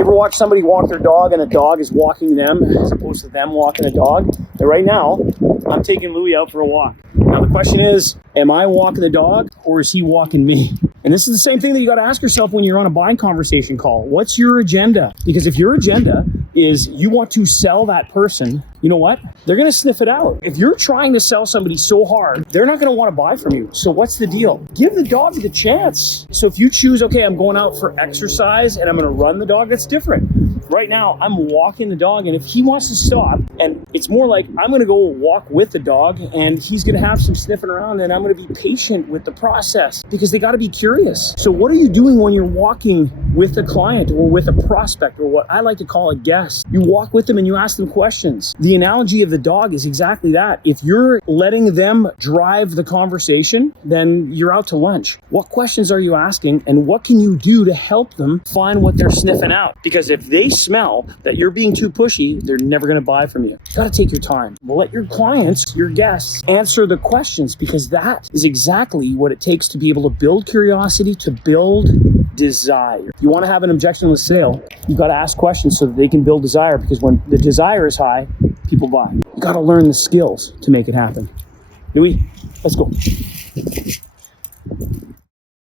You ever watch somebody walk their dog and a dog is walking them as opposed to them walking a dog? And right now, I'm taking Louie out for a walk. Now the question is, am I walking the dog or is he walking me? And this is the same thing that you got to ask yourself when you're on a buying conversation call. What's your agenda? Because if your agenda is you want to sell that person, you know what? They're going to sniff it out. If you're trying to sell somebody so hard, they're not going to want to buy from you. So what's the deal? Give the dog the chance. So if you choose, okay, I'm going out for exercise and I'm going to run the dog, that's different. Right now, I'm walking the dog, and if he wants to stop, and it's more like I'm going to go walk with the dog and he's going to have some sniffing around, and I'm going to be patient with the process because they got to be curious. So what are you doing when you're walking with a client or with a prospect or what I like to call a guest? You walk with them and you ask them questions. The analogy of the dog is exactly that. If you're letting them drive the conversation, then you're out to lunch. What questions are you asking, and what can you do to help them find what they're sniffing out? Because if they smell that you're being too pushy, they're never going to buy from you. You got to take your time. Let your clients, your guests, answer the questions, because that is exactly what it takes to be able to build curiosity, to build desire. If you want to have an objectionless sale, you got to ask questions so that they can build desire, because when the desire is high, people buy. You got to learn the skills to make it happen. Louis, let's go.